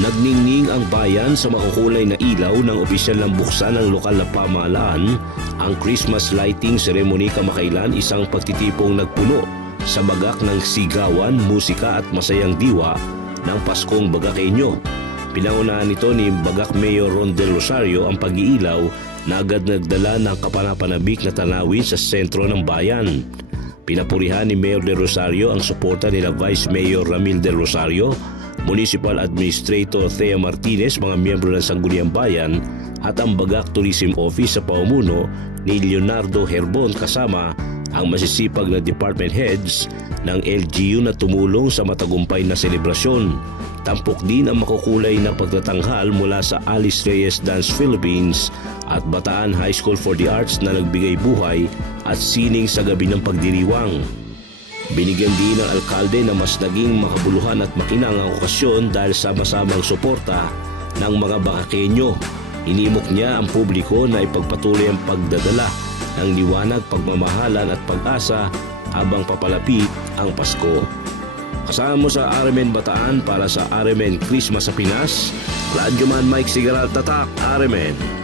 Nagningning ang bayan sa makukulay na ilaw ng opisyal ng buksan ng lokal na pamahalaan. Ang Christmas lighting ceremony kamakailan isang pagtitipong nagpuno sa bagak ng sigawan, musika at masayang diwa ng Paskong Bagakenyo. Pinangunahan nito ni Bagak Mayor Ron Del Rosario ang pag-iilaw na agad nagdala ng kapanapanabik na tanawin sa sentro ng bayan. Pinapurihan ni Mayor Del Rosario ang suporta nila Vice Mayor Ramil Del Rosario, Municipal Administrator Thea Martinez, mga miyembro ng Sangguniang Bayan at ang Bagak Tourism Office sa pamumuno ni Leonardo Herbon kasama ang masisipag na department heads ng LGU na tumulong sa matagumpay na selebrasyon. Tampok din ang makukulay na pagtatanghal mula sa Alice Reyes Dance Philippines at Bataan High School for the Arts na nagbigay buhay at sining sa gabi ng pagdiriwang. Binigyan din ng alkalde na mas naging makabuluhan at makinang ang okasyon dahil sama-samang suporta ng mga Bagakenyo. Inimok niya ang publiko na ipagpatuloy ang pagdadala ng liwanag, pagmamahalan at pag-asa habang papalapit ang Pasko. Kasama mo sa RMN Bataan para sa RMN Christmas sa Pinas, Radyo Man Mike Sigaral Tatak, RMN.